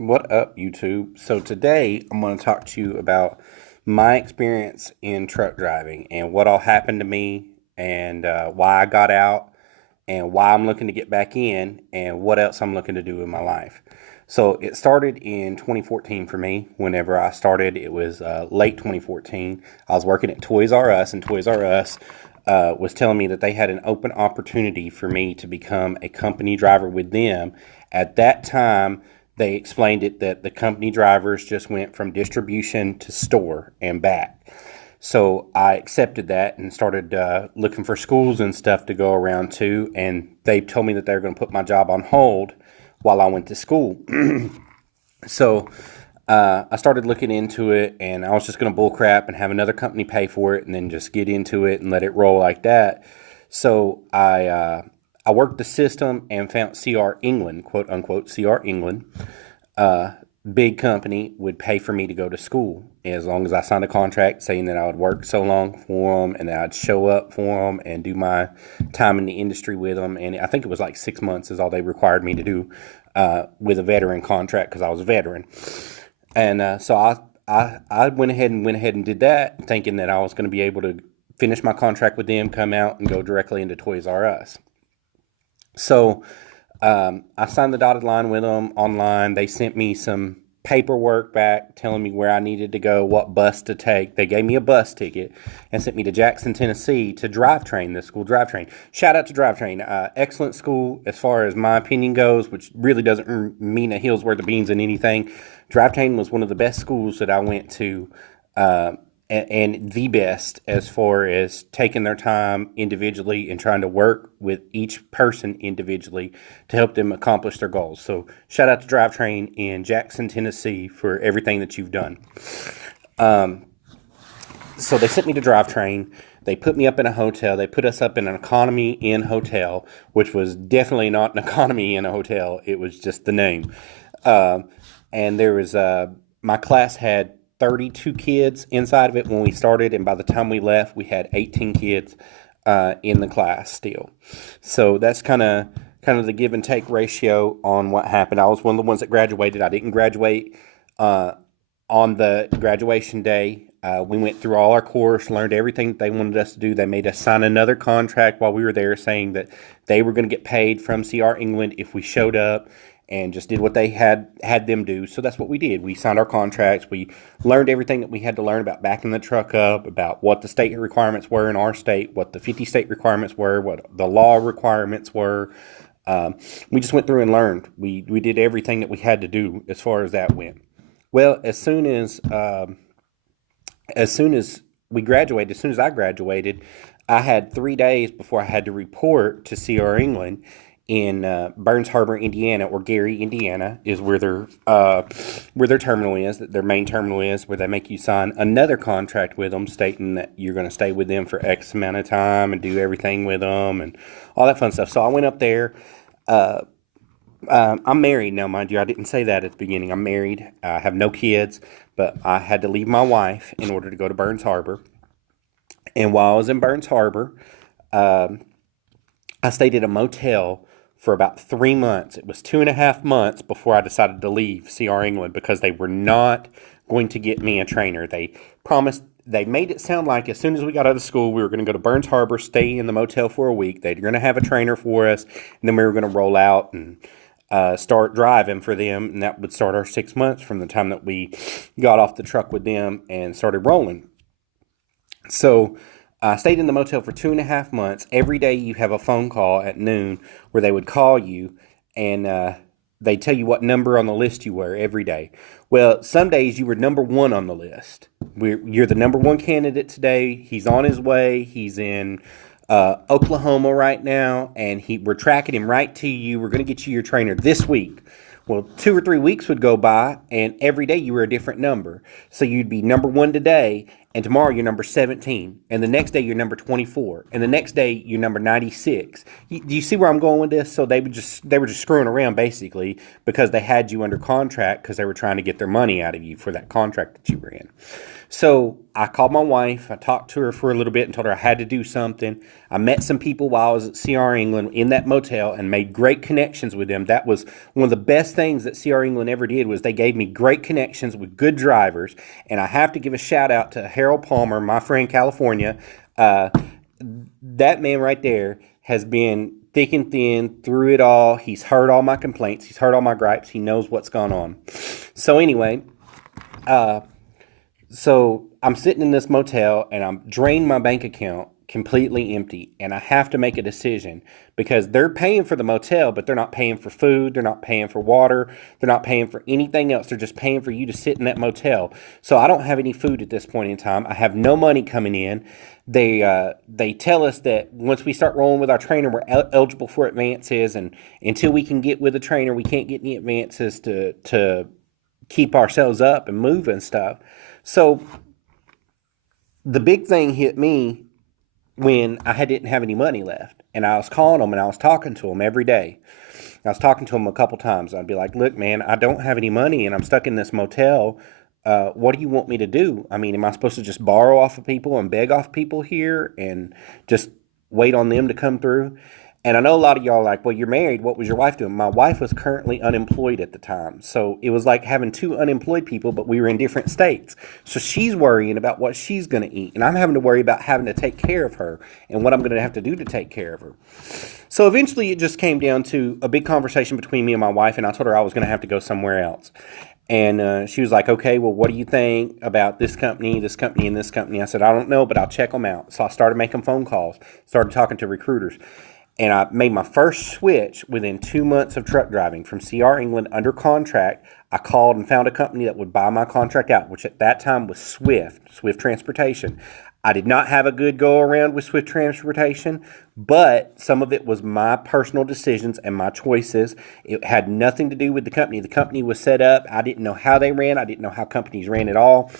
What up, YouTube? So today I'm going to talk to you about my experience in truck driving and what all happened to me and why I got out and why I'm looking to get back in and what else I'm looking to do in my life. So it started in 2014 for me. Whenever I started, it was late 2014. I was working at Toys R Us, and Toys R Us was telling me that they had an open opportunity for me to become a company driver with them. At that time, they explained it that the company drivers just went from distribution to store and back. So I accepted that and started looking for schools and stuff to go around to. And they told me that they were going to put my job on hold while I went to school. So I started looking into it, and I was just going to bull crap and have another company pay for it and then just get into it and let it roll like that. So I worked the system and found CR England, quote unquote, CR England. Big company would pay for me to go to school as long as I signed a contract saying that I would work so long for them and that I'd show up for them and do my time in the industry with them. And I think it was like 6 months is all they required me to do with a veteran contract because I was a veteran. And so I went ahead and did that, thinking that I was going to be able to finish my contract with them, come out, and go directly into Toys R Us. So I signed the dotted line with them online. They sent me some paperwork back telling me where I needed to go, what bus to take. They gave me a bus ticket and sent me to Jackson, Tennessee to Drivetrain, the school Drivetrain. Shout out to Drivetrain. Excellent school as far as my opinion goes, which really doesn't mean a hill's worth of beans in anything. Drivetrain was one of the best schools that I went to. And the best as far as taking their time individually and trying to work with each person individually to help them accomplish their goals. So shout out to Drivetrain in Jackson, Tennessee for everything that you've done. So they sent me to Drivetrain. They put me up in a hotel. They put us up in an Economy Inn hotel, which was definitely not an Economy Inn hotel. It was just the name. And there was my class had 32 kids inside of it when we started, and by the time we left, we had 18 kids in the class still. So that's kind of the give and take ratio on what happened. I was one of the ones that graduated. I didn't graduate on the graduation day. We went through all our course, learned everything that they wanted us to do. They made us sign another contract while we were there saying that they were going to get paid from CR England if we showed up and just did what they had them do. So that's what we did. We signed our contracts. We learned everything that we had to learn about backing the truck up, about what the state requirements were in our state, what the 50 state requirements were, what the law requirements were. We just went through and learned. We did everything that we had to do as far as that went. Well, as soon as we graduated, as soon as I graduated, I had 3 days before I had to report to CR England in Burns Harbor, Indiana, or Gary, Indiana, is where their terminal is, their main terminal is, where they make you sign another contract with them stating that you're going to stay with them for X amount of time and do everything with them and all that fun stuff. So I went up there. I'm married now, mind you. I didn't say that at the beginning. I'm married. I have no kids, but I had to leave my wife in order to go to Burns Harbor. And while I was in Burns Harbor, I stayed at a motel for about 3 months. It was 2.5 months before I decided to leave CR England because they were not going to get me a trainer. They promised, they made it sound like as soon as we got out of school, we were going to go to Burns Harbor, stay in the motel for a week. They were going to have a trainer for us, and then we were going to roll out and start driving for them, and that would start our 6 months from the time that we got off the truck with them and started rolling. So I stayed in the motel for 2.5 months. Every day you have a phone call at noon where they would call you and they'd tell you what number on the list you were every day. Well, some days you were number one on the list. You're the number one candidate today. He's on his way. He's in Oklahoma right now, and we're tracking him right to you. We're going to get you your trainer this week. Well, 2 or 3 weeks would go by, and every day you were a different number. So you'd be number one today, and tomorrow you're number 17, and the next day you're number 24, and the next day you're number 96. Do you see where I'm going with this? So they were just screwing around basically because they had you under contract because they were trying to get their money out of you for that contract that you were in. So I called my wife. I talked to her for a little bit and told her I had to do something. I met some people while I was at CR England in that motel and made great connections with them. That was one of the best things that CR England ever did, was they gave me great connections with good drivers. And I have to give a shout out to Harold Palmer, my friend California. That man right there has been thick and thin through it all. He's heard all my complaints. He's heard all my gripes. He knows what's gone on. So anyway, so I'm sitting in this motel and I'm drained my bank account completely empty, and I have to make a decision because they're paying for the motel, but they're not paying for food, they're not paying for water, they're not paying for anything else. They're just paying for you to sit in that motel. So I don't have any food at this point in time. I have no money coming in. They tell us that once we start rolling with our trainer, we're eligible for advances, and until we can get with a trainer, we can't get any advances to keep ourselves up and move and stuff. So the big thing hit me when I didn't have any money left, and I was calling them and I was talking to them every day. I was talking to them a couple times. I'd be like, look, man, I don't have any money and I'm stuck in this motel. What do you want me to do? I mean, am I supposed to just borrow off of people and beg off people here and just wait on them to come through? And I know a lot of y'all are like, well, you're married. What was your wife doing? My wife was currently unemployed at the time. So it was like having two unemployed people, but we were in different states. So she's worrying about what she's going to eat. And I'm having to worry about having to take care of her and what I'm going to have to do to take care of her. So eventually it just came down to a big conversation between me and my wife. And I told her I was going to have to go somewhere else. And she was like, okay, well, what do you think about this company, and this company? I said, I don't know, but I'll check them out. So I started making phone calls, started talking to recruiters. And I made my first switch within 2 months of truck driving from CR England under contract. I called and found a company that would buy my contract out, which at that time was Swift Transportation. I did not have a good go around with Swift Transportation, but some of it was my personal decisions and my choices. It had nothing to do with the company. The company was set up. I didn't know how they ran. I didn't know how companies ran at all.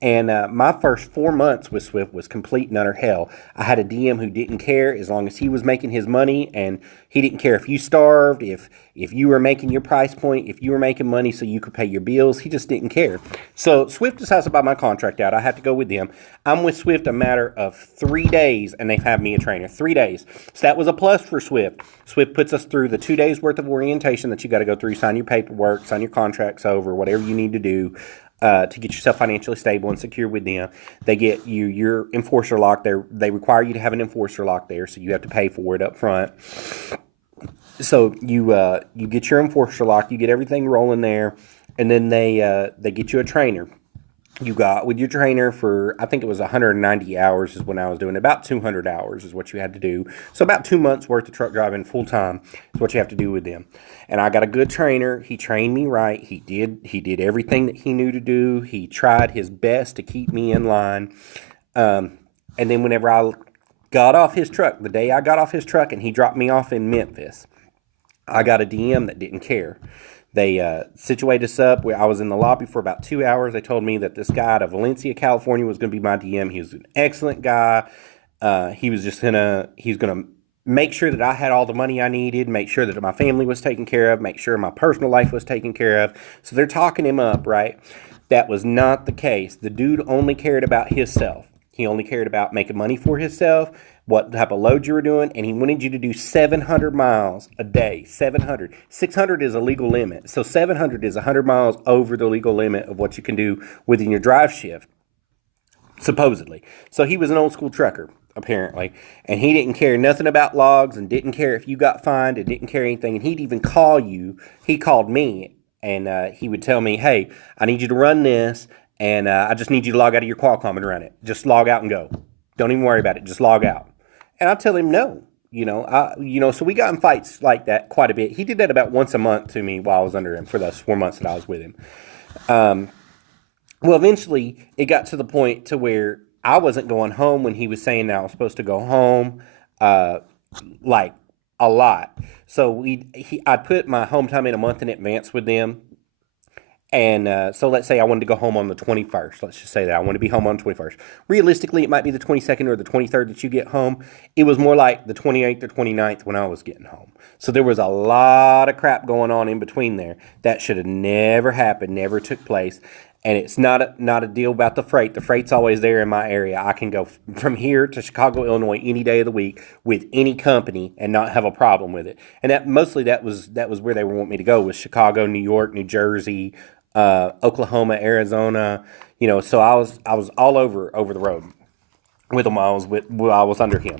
And my first 4 months with Swift was complete and utter hell. I had a DM who didn't care as long as he was making his money, and he didn't care if you starved, if you were making your price point, if you were making money so you could pay your bills. He just didn't care. So Swift decides to buy my contract out. I had to go with them. I'm with Swift a matter of 3 days, and they have me a trainer. 3 days. So that was a plus for Swift. Swift puts us through the 2 days worth of orientation that you got to go through, sign your paperwork, sign your contracts over, whatever you need to do. To get yourself financially stable and secure with them. They get you your enforcer lock there. They require you to have an enforcer lock there, so you have to pay for it up front. So you get your enforcer lock, you get everything rolling there, and then they get you a trainer. You got with your trainer for, I think it was 190 hours is when I was doing. About 200 hours is what you had to do. So about 2 months worth of truck driving full time is what you have to do with them. And I got a good trainer. He trained me right. He did everything that he knew to do. He tried his best to keep me in line. And then whenever I got off his truck, the day I got off his truck and he dropped me off in Memphis, I got a DM that didn't care. They situated us up where I was in the lobby for about 2 hours. They told me that this guy out of Valencia, California was going to be my DM. He was an excellent guy. He was going to make sure that I had all the money I needed, make sure that my family was taken care of, make sure my personal life was taken care of. So they're talking him up, right? That was not the case. The dude only cared about himself. He only cared about making money for himself, what type of load you were doing, and he wanted you to do 700 miles a day. 700. 600 is a legal limit. So 700 is 100 miles over the legal limit of what you can do within your drive shift, supposedly. So he was an old school trucker, apparently, and he didn't care nothing about logs and didn't care if you got fined and didn't care anything. And he'd even call you. He called me, and he would tell me, hey, I need you to run this, and I just need you to log out of your Qualcomm and run it. Just log out and go. Don't even worry about it. Just log out. And I tell him no. So we got in fights like that quite a bit. He did that about once a month to me while I was under him for those 4 months that I was with him. Well, eventually it got to the point to where I wasn't going home when he was saying that I was supposed to go home, like a lot. So I'd put my home time in a month in advance with them. And so let's say I wanted to go home on the 21st. Let's just say that I want to be home on the 21st. Realistically, it might be the 22nd or the 23rd that you get home. It was more like the 28th or 29th when I was getting home. So there was a lot of crap going on in between there that should have never happened, never took place. And it's not a deal about the freight. The freight's always there in my area. I can go from here to Chicago, Illinois, any day of the week with any company and not have a problem with it. And that mostly that was where they want me to go, was Chicago, New York, New Jersey, Oklahoma, Arizona. So I was all over the road with him while I was under him.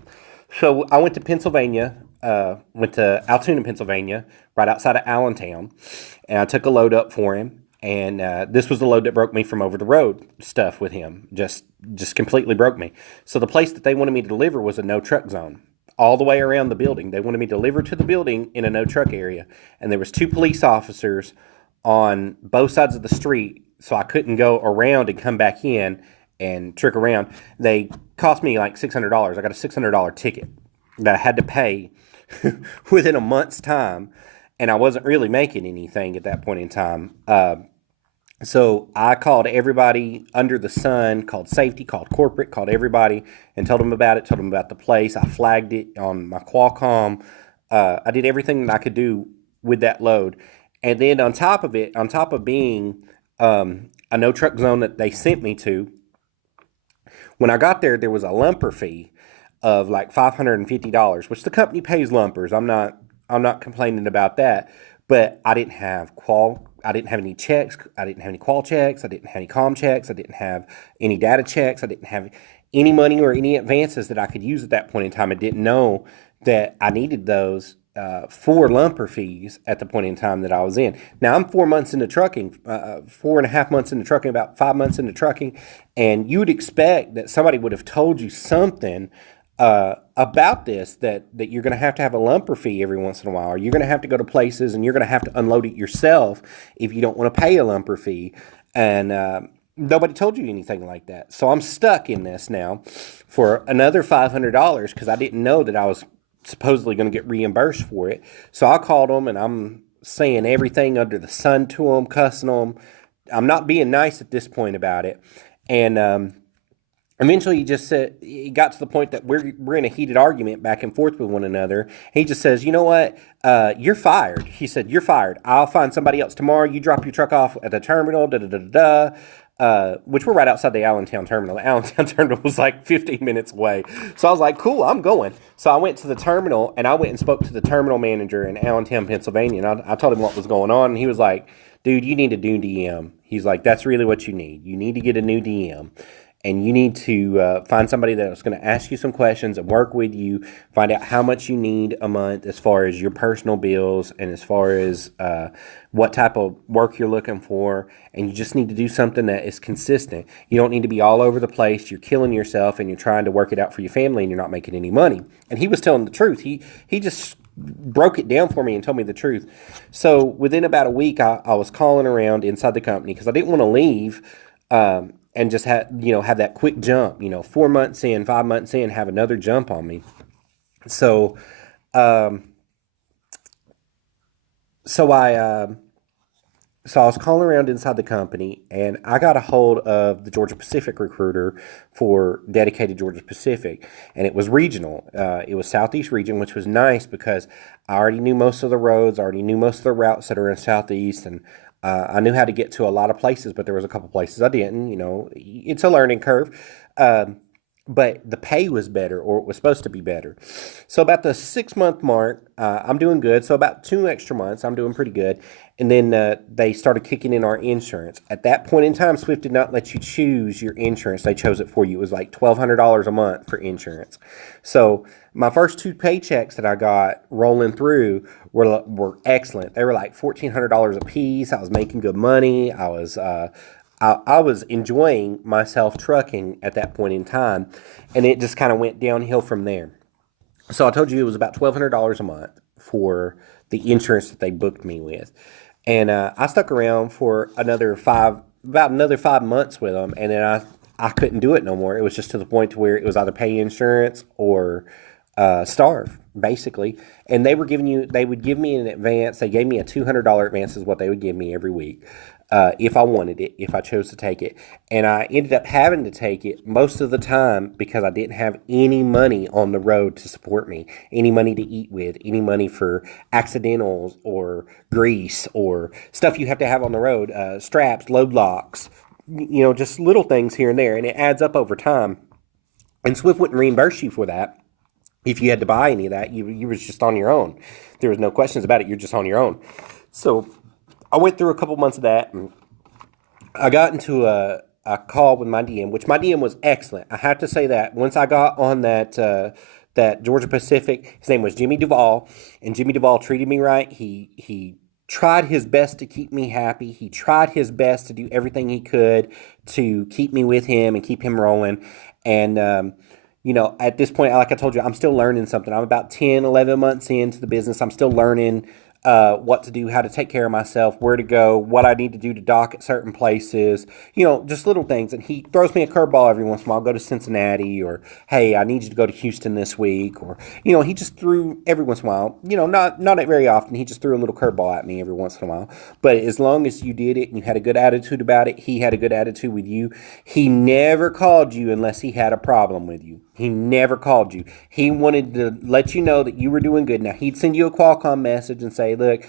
So I went to Pennsylvania, went to Altoona, Pennsylvania, right outside of Allentown, and I took a load up for him. And this was the load that broke me from over the road stuff with him. Just completely broke me. So the place that they wanted me to deliver was a no truck zone all the way around the building. They wanted me delivered to the building in a no truck area. And there was 2 police officers on both sides of the street, so I couldn't go around and come back in and trick around. They cost me like $600. I got a $600 ticket that I had to pay within a month's time. And I wasn't really making anything at that point in time. So I called everybody under the sun, called safety, called corporate, called everybody, and told them about it, told them about the place. I flagged it on my Qualcomm. I did everything that I could do with that load. And then on top of it, on top of being a no truck zone that they sent me to, when I got there, there was a lumper fee of like $550, which the company pays lumpers. I'm not complaining about that, but I didn't have any checks. I didn't have any qual checks. I didn't have any com checks. I didn't have any data checks. I didn't have any money or any advances that I could use at that point in time. I didn't know that I needed those for lumper fees at the point in time that I was in. Now I'm 4 months into trucking, 4.5 months into trucking, about 5 months into trucking, and you would expect that somebody would have told you something about this, that you're going to have a lumper fee every once in a while, or you're going to have to go to places and you're going to have to unload it yourself if you don't want to pay a lumper fee. And nobody told you anything like that. So I'm stuck in this now for another $500 because I didn't know that I was supposedly going to get reimbursed for it. So I called them and I'm saying everything under the sun to them, cussing them. I'm not being nice at this point about it. And eventually, it got to the point that we're in a heated argument back and forth with one another. He just says, "You know what? You're fired." He said, "You're fired. I'll find somebody else tomorrow. You drop your truck off at the terminal." Da da da da. Which we're right outside the Allentown terminal. The Allentown terminal was like 15 minutes away. So I was like, "Cool, I'm going." So I went to the terminal and I went and spoke to the terminal manager in Allentown, Pennsylvania. And I told him what was going on, and he was like, "Dude, you need a new DM." He's like, "That's really what you need. You need to get a new DM. And you need to find somebody that's going to ask you some questions and work with you, find out how much you need a month as far as your personal bills and as far as what type of work you're looking for. And you just need to do something that is consistent. You don't need to be all over the place. You're killing yourself and you're trying to work it out for your family and you're not making any money." And he was telling the truth. He just broke it down for me and told me the truth. So within about a week, I was calling around inside the company because I didn't want to leave. And just have that quick jump, 4 months in, 5 months in, have another jump on me. So, so I was calling around inside the company, and I got a hold of the Georgia Pacific recruiter for dedicated Georgia Pacific, and it was regional. It was Southeast region, which was nice because I already knew most of the roads, I already knew most of the routes that are in Southeast, and I knew how to get to a lot of places, but there was a couple places I didn't. It's a learning curve. But the pay was better, or it was supposed to be better. So about the 6-month mark, I'm doing good. So about 2 extra months, I'm doing pretty good. And then they started kicking in our insurance. At that point in time, Swift did not let you choose your insurance. They chose it for you. It was like $1,200 a month for insurance. So my first 2 paychecks that I got rolling through were excellent. They were like $1,400 a piece. I was making good money. I was enjoying myself trucking at that point in time, and it just kind of went downhill from there. So I told you it was about $1,200 a month for the insurance that they booked me with, and I stuck around for about another 5 months with them, and then I couldn't do it no more. It was just to the point to where it was either pay insurance or starve, basically. And they would give me an advance. They gave me a $200 advance is what they would give me every week. If I wanted it, if I chose to take it. And I ended up having to take it most of the time because I didn't have any money on the road to support me, any money to eat with, any money for accidentals or grease or stuff you have to have on the road, straps, load locks, just little things here and there. And it adds up over time. And Swift wouldn't reimburse you for that. If you had to buy any of that, you was just on your own. There was no questions about it. You're just on your own. So I went through a couple months of that, and I got into a call with my DM, which my DM was excellent. I have to say that. Once I got on that Georgia Pacific, his name was Jimmy Duvall, and Jimmy Duvall treated me right. He tried his best to keep me happy. He tried his best to do everything he could to keep me with him and keep him rolling. And at this point, like I told you, I'm still learning something. I'm about 10, 11 months into the business. I'm still learning what to do, how to take care of myself, where to go, what I need to do to dock at certain places, just little things. And he throws me a curveball every once in a while. I'll go to Cincinnati, or, hey, I need you to go to Houston this week. Or, he just threw every once in a while, not very often. He just threw a little curveball at me every once in a while. But as long as you did it and you had a good attitude about it, he had a good attitude with you. He never called you unless he had a problem with you. He never called you. He wanted to let you know that you were doing good. Now, he'd send you a Qualcomm message and say, look,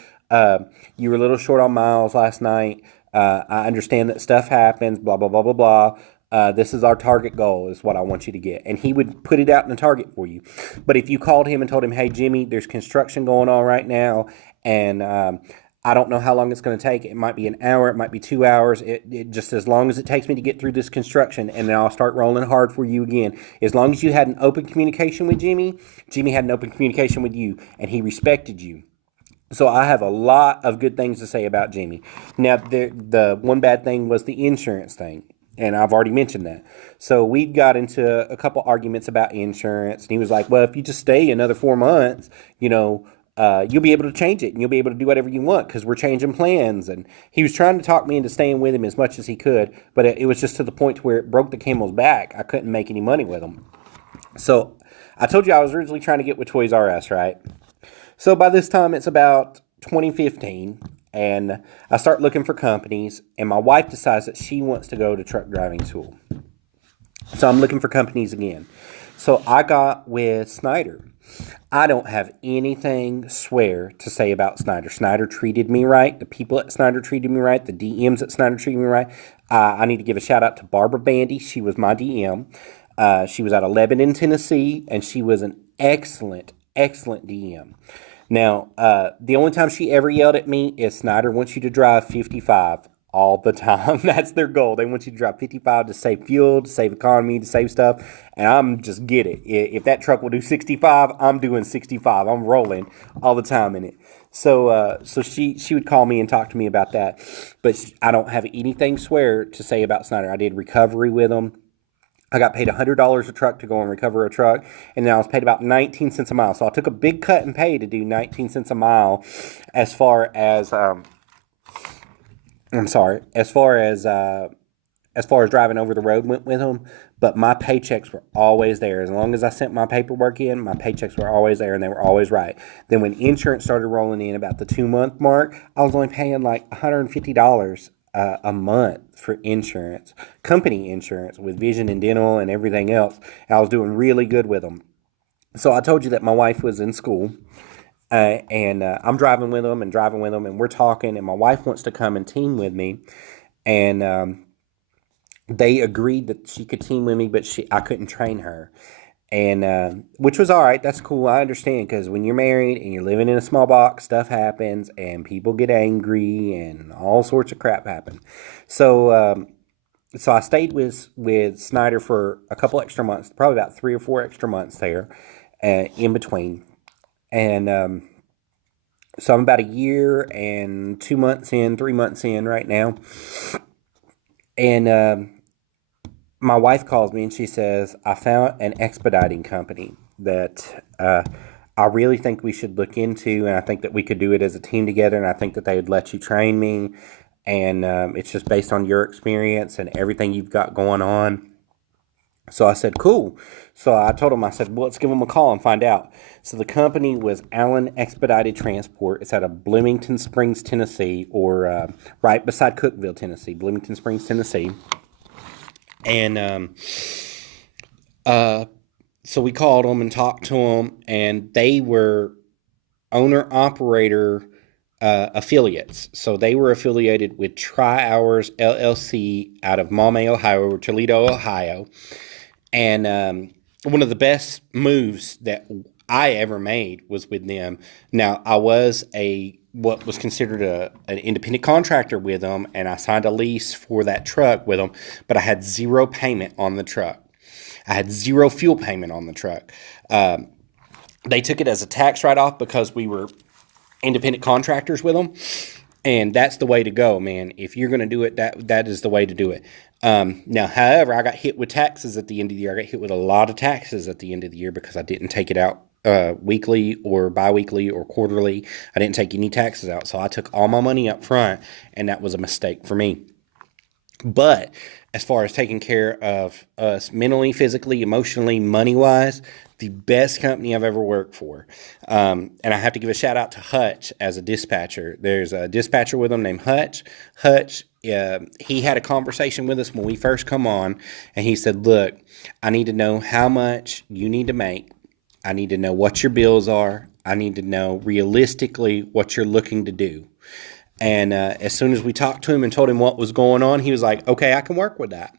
you were a little short on miles last night. I understand that stuff happens, blah, blah, blah, blah, blah. This is our target goal is what I want you to get. And he would put it out in a target for you. But if you called him and told him, hey, Jimmy, there's construction going on right now, and I don't know how long it's going to take. It might be an hour. It might be 2 hours. It just as long as it takes me to get through this construction, and then I'll start rolling hard for you again. As long as you had an open communication with Jimmy, Jimmy had an open communication with you, and he respected you. So I have a lot of good things to say about Jimmy. Now, the one bad thing was the insurance thing, and I've already mentioned that. So we got into a couple arguments about insurance, and he was like, well, if you just stay another 4 months, you'll be able to change it and you'll be able to do whatever you want because we're changing plans. And he was trying to talk me into staying with him as much as he could, but it was just to the point where it broke the camel's back. I couldn't make any money with him. So I told you I was originally trying to get with Toys R Us, right? So by this time, it's about 2015, and I start looking for companies, and my wife decides that she wants to go to truck driving school. So I'm looking for companies again. So I got with Snyder. I don't have anything swear to say about Snyder. Snyder treated me right. The people at Snyder treated me right. The DMs at Snyder treated me right. I need to give a shout out to Barbara Bandy. She was my DM. She was out of Lebanon, Tennessee, and she was an excellent DM. Now, the only time she ever yelled at me is Snyder wants you to drive 55 all the time. That's their goal. They want you to drive 55 to save fuel, to save economy, to save stuff. And I'm just get it. If that truck will do 65, I'm doing 65. I'm rolling all the time in it. So she would call me and talk to me about that. But I don't have anything swear to say about Snyder. I did recovery with them. I got paid $100 a truck to go and recover a truck, and then I was paid about 19 cents a mile. So I took a big cut in pay to do 19 cents a mile as far as driving over the road went with them, but my paychecks were always there. As long as I sent my paperwork in, my paychecks were always there, and they were always right. Then when insurance started rolling in about the 2-month mark, I was only paying like $150 a month for insurance, company insurance with vision and dental and everything else. And I was doing really good with them. So I told you that my wife was in school. And I'm driving with them, and we're talking, and my wife wants to come and team with me, and they agreed that she could team with me, but I couldn't train her, and which was all right. That's cool. I understand, because when you're married and you're living in a small box, stuff happens, and people get angry, and all sorts of crap happen. So I stayed with Snyder for a couple extra months, probably about 3 or 4 extra months there, in between. And so I'm about 1 year and 2 months in, 3 months in right now. And my wife calls me and she says, I found an expediting company that I really think we should look into. And I think that we could do it as a team together. And I think that they would let you train me. And it's just based on your experience and everything you've got going on. So I said, cool. So I told him, I said, well, let's give them a call and find out. So the company was Allen Expedited Transport. It's out of Bloomington Springs, Tennessee, or right beside Cookeville, Tennessee, Bloomington Springs, Tennessee. And so we called them and talked to them, and they were owner-operator affiliates. So they were affiliated with Tri-Hours LLC out of Maumee, Ohio, or Toledo, Ohio. And one of the best moves that I ever made was with them. Now, I was what was considered an independent contractor with them, and I signed a lease for that truck with them, but I had zero payment on the truck. I had zero fuel payment on the truck. They took it as a tax write-off because we were independent contractors with them, and that's the way to go, man. If you're going to do it, that is the way to do it. Now, however, I got hit with taxes at the end of the year. I got hit with a lot of taxes at the end of the year because I didn't take it out weekly or biweekly or quarterly. I didn't take any taxes out, so I took all my money up front, and that was a mistake for me. But as far as taking care of us mentally, physically, emotionally, money-wise, the best company I've ever worked for. And I have to give a shout out to Hutch as a dispatcher. There's a dispatcher with him named Hutch. Hutch, he had a conversation with us when we first come on, and he said, look, I need to know how much you need to make. I need to know what your bills are. I need to know realistically what you're looking to do. And as soon as we talked to him and told him what was going on, he was like, okay, I can work with that.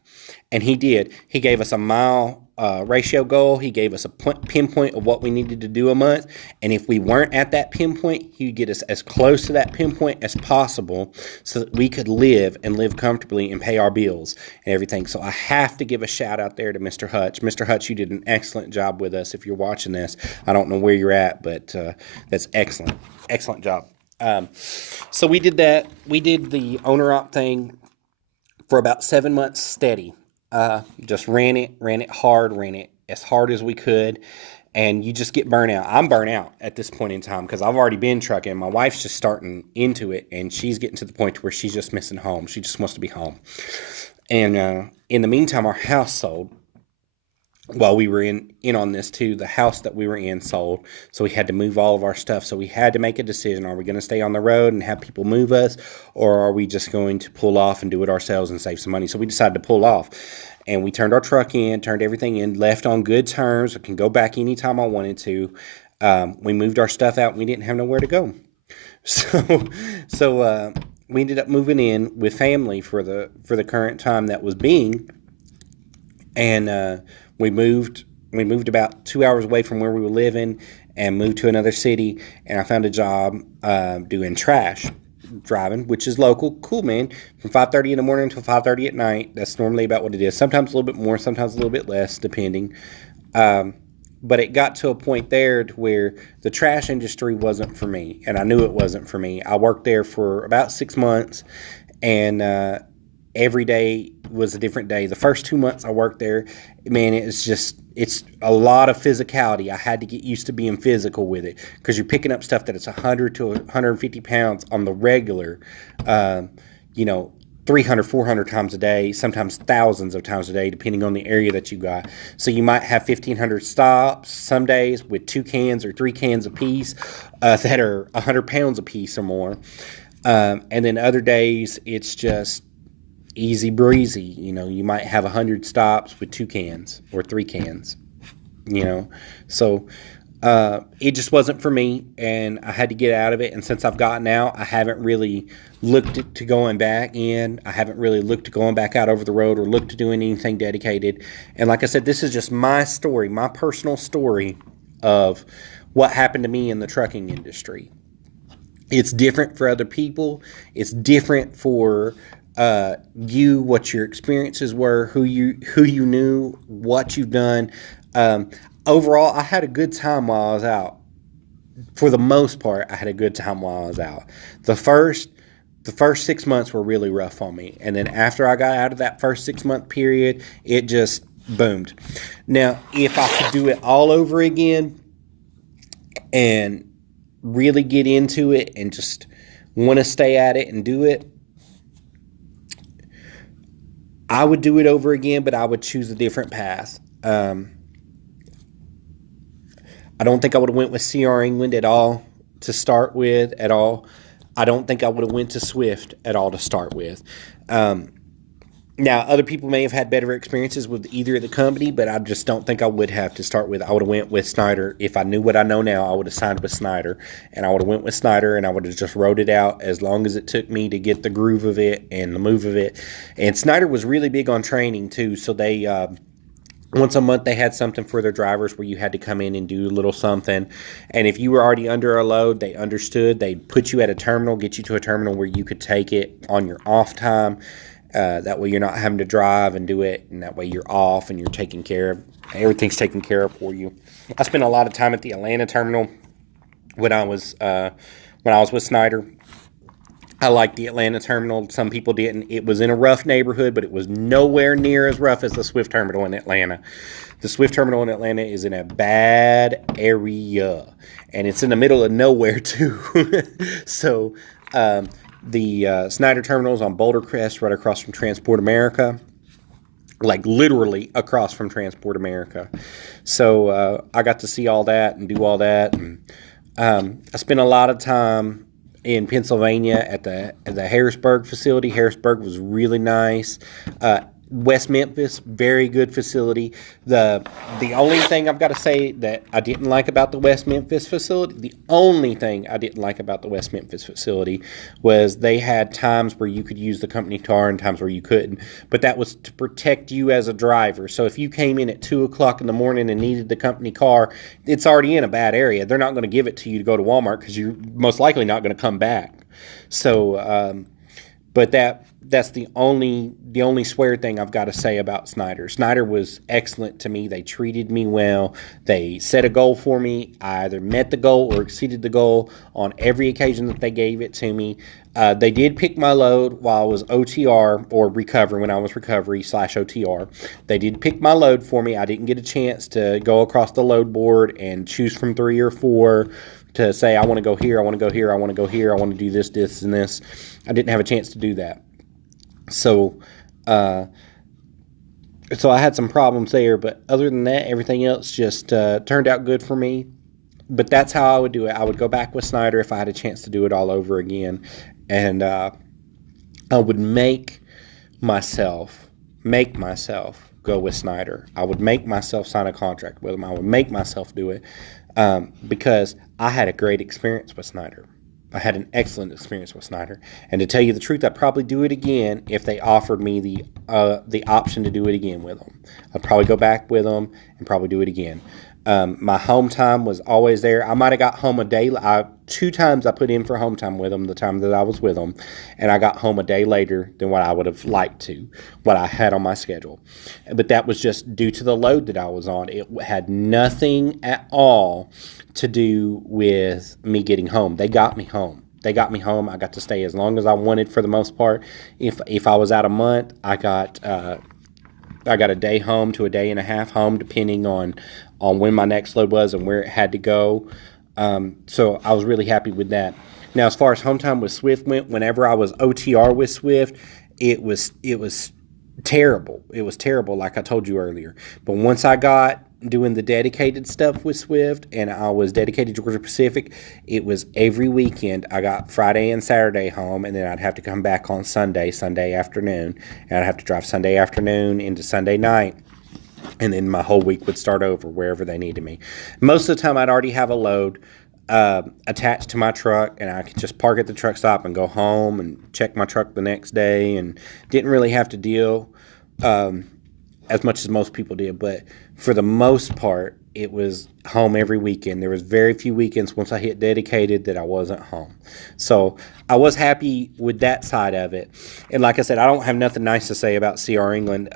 And he did. He gave us a mile ratio goal. He gave us a pinpoint of what we needed to do a month. And if we weren't at that pinpoint, he would get us as close to that pinpoint as possible so that we could live comfortably and pay our bills and everything. So I have to give a shout out there to Mr. Hutch. Mr. Hutch, you did an excellent job with us. If you're watching this, I don't know where you're at, but that's excellent. Excellent job. So we did that. We did the owner op thing for about 7 months steady. Just ran it hard, ran it as hard as we could. And you just get burnt out. I'm burnt out at this point in time because I've already been trucking. My wife's just starting into it, and she's getting to the point where she's just missing home. She just wants to be home. And in the meantime, our house sold. While we were in on this too, the house that we were in sold, so we had to move all of our stuff. So we had to make a decision: are we going to stay on the road and have people move us, or are we just going to pull off and do it ourselves and save some money? So we decided to pull off, and we turned our truck in, turned everything in, left on good terms. I can go back anytime I wanted to. We moved our stuff out, and we didn't have nowhere to go, so we ended up moving in with family for the current time that was being, and we moved about 2 hours away from where we were living and moved to another city. And I found a job doing trash driving, which is local. Cool, man. From 5:30 in the morning until 5:30 at night. That's normally about what it is. Sometimes a little bit more, sometimes a little bit less, depending. But it got to a point there to where the trash industry wasn't for me, and I knew it wasn't for me. I worked there for about 6 months, and every day was a different day. The first 2 months I worked there, man, it's a lot of physicality. I had to get used to being physical with it because you're picking up stuff that it's 100 to 150 pounds on the regular, 300, 400 times a day, sometimes thousands of times a day, depending on the area that you got. So you might have 1,500 stops some days with 2 cans or 3 cans a piece that are 100 pounds a piece or more. And then other days, it's just easy breezy. You might have 100 stops with 2 cans or 3 cans, So it just wasn't for me, and I had to get out of it. And since I've gotten out, I haven't really looked to going back in. I haven't really looked to going back out over the road or looked to doing anything dedicated. And like I said, this is just my story, my personal story of what happened to me in the trucking industry. It's different for other people. It's different for you, what your experiences were, who you knew, what you've done. Overall, I had a good time while I was out. For the most part, I had a good time while I was out. The first 6 months were really rough on me. And then after I got out of that first 6 month period, it just boomed. Now, if I could do it all over again and really get into it and just want to stay at it and do it, I would do it over again, but I would choose a different path. I don't think I would have went with CR England at all to start with at all. I don't think I would have went to Swift at all to start with. Now, other people may have had better experiences with either of the company, but I just don't think I would have to start with. I would have went with Snyder. If I knew what I know now, I would have signed with Snyder, and I would have went with Snyder, and I would have just rode it out as long as it took me to get the groove of it and the move of it. And Snyder was really big on training too, so they once a month they had something for their drivers where you had to come in and do a little something. And if you were already under a load, they understood. They'd put you at a terminal, get you to a terminal where you could take it on your off time. That way you're not having to drive and do it, and that way you're off and you're taken care of. Everything's taken care of for you. I spent a lot of time at the Atlanta terminal when I was with Snyder. I liked the Atlanta terminal. Some people didn't. It was in a rough neighborhood, but it was nowhere near as rough as the Swift terminal in Atlanta. The Swift terminal in Atlanta is in a bad area, and it's in the middle of nowhere too. So the Snyder terminal is on Boulder Crest, right across from Transport America, like literally across from Transport America. So I got to see all that and do all that, and I spent a lot of time in Pennsylvania at the Harrisburg facility. Harrisburg was really nice. West Memphis, very good facility. The only thing I've got to say that I didn't like about the West Memphis facility, was they had times where you could use the company car and times where you couldn't. But that was to protect you as a driver. So if you came in at 2 o'clock in the morning and needed the company car, it's already in a bad area. They're not going to give it to you to go to Walmart because you're most likely not going to come back. So, but that's the only swear thing I've got to say about Snyder. Snyder was excellent to me. They treated me well. They set a goal for me. I either met the goal or exceeded the goal on every occasion that they gave it to me. They did pick my load while I was OTR or recovery, when I was recovery / OTR. They did pick my load for me. I didn't get a chance to go across the load board and choose from 3 or 4 to say, I want to go here, I want to go here, I want to go here, I want to do this, this, and this. I didn't have a chance to do that. So I had some problems there, but other than that, everything else just turned out good for me. But that's how I would do it. I would go back with Snyder if I had a chance to do it all over again. And I would make myself go with Snyder. I would make myself sign a contract with him. I would make myself do it because I had a great experience with Snyder. I had an excellent experience with Snyder, and to tell you the truth, I'd probably do it again if they offered me the option to do it again with them. I'd probably go back with them and probably do it again. My home time was always there. I might have got home a day. 2 times I put in for home time with them, the time that I was with them, and I got home a day later than what I would have liked to, what I had on my schedule. But that was just due to the load that I was on. It had nothing at all to do with me getting home. They got me home. I got to stay as long as I wanted for the most part. If I was out a month, I got a day home to a day and a half home, depending on when my next load was and where it had to go. So I was really happy with that. Now, as far as home time with Swift went, whenever I was OTR with Swift, it was terrible. It was terrible, like I told you earlier. But once I got doing the dedicated stuff with Swift and I was dedicated Georgia Pacific, it was every weekend. I got Friday and Saturday home, and then I'd have to come back on Sunday afternoon, and I'd have to drive Sunday afternoon into Sunday night, and then my whole week would start over wherever they needed me. Most of the time I'd already have a load attached to my truck, and I could just park at the truck stop and go home and check my truck the next day, and didn't really have to deal as much as most people did. But for the most part, it was home every weekend. There was very few weekends once I hit dedicated that I wasn't home. So I was happy with that side of it. And like I said, I don't have nothing nice to say about CR England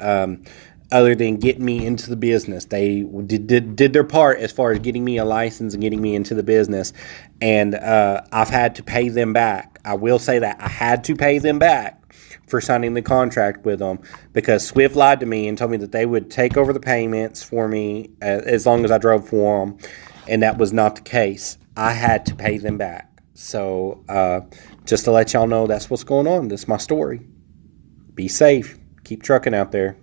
other than getting me into the business. They did their part as far as getting me a license and getting me into the business. And I've had to pay them back. I will say that I had to pay them back for signing the contract with them, because Swift lied to me and told me that they would take over the payments for me as long as I drove for them, and that was not the case. I had to pay them back. So just to let y'all know, that's what's going on. That's my story. Be safe. Keep trucking out there.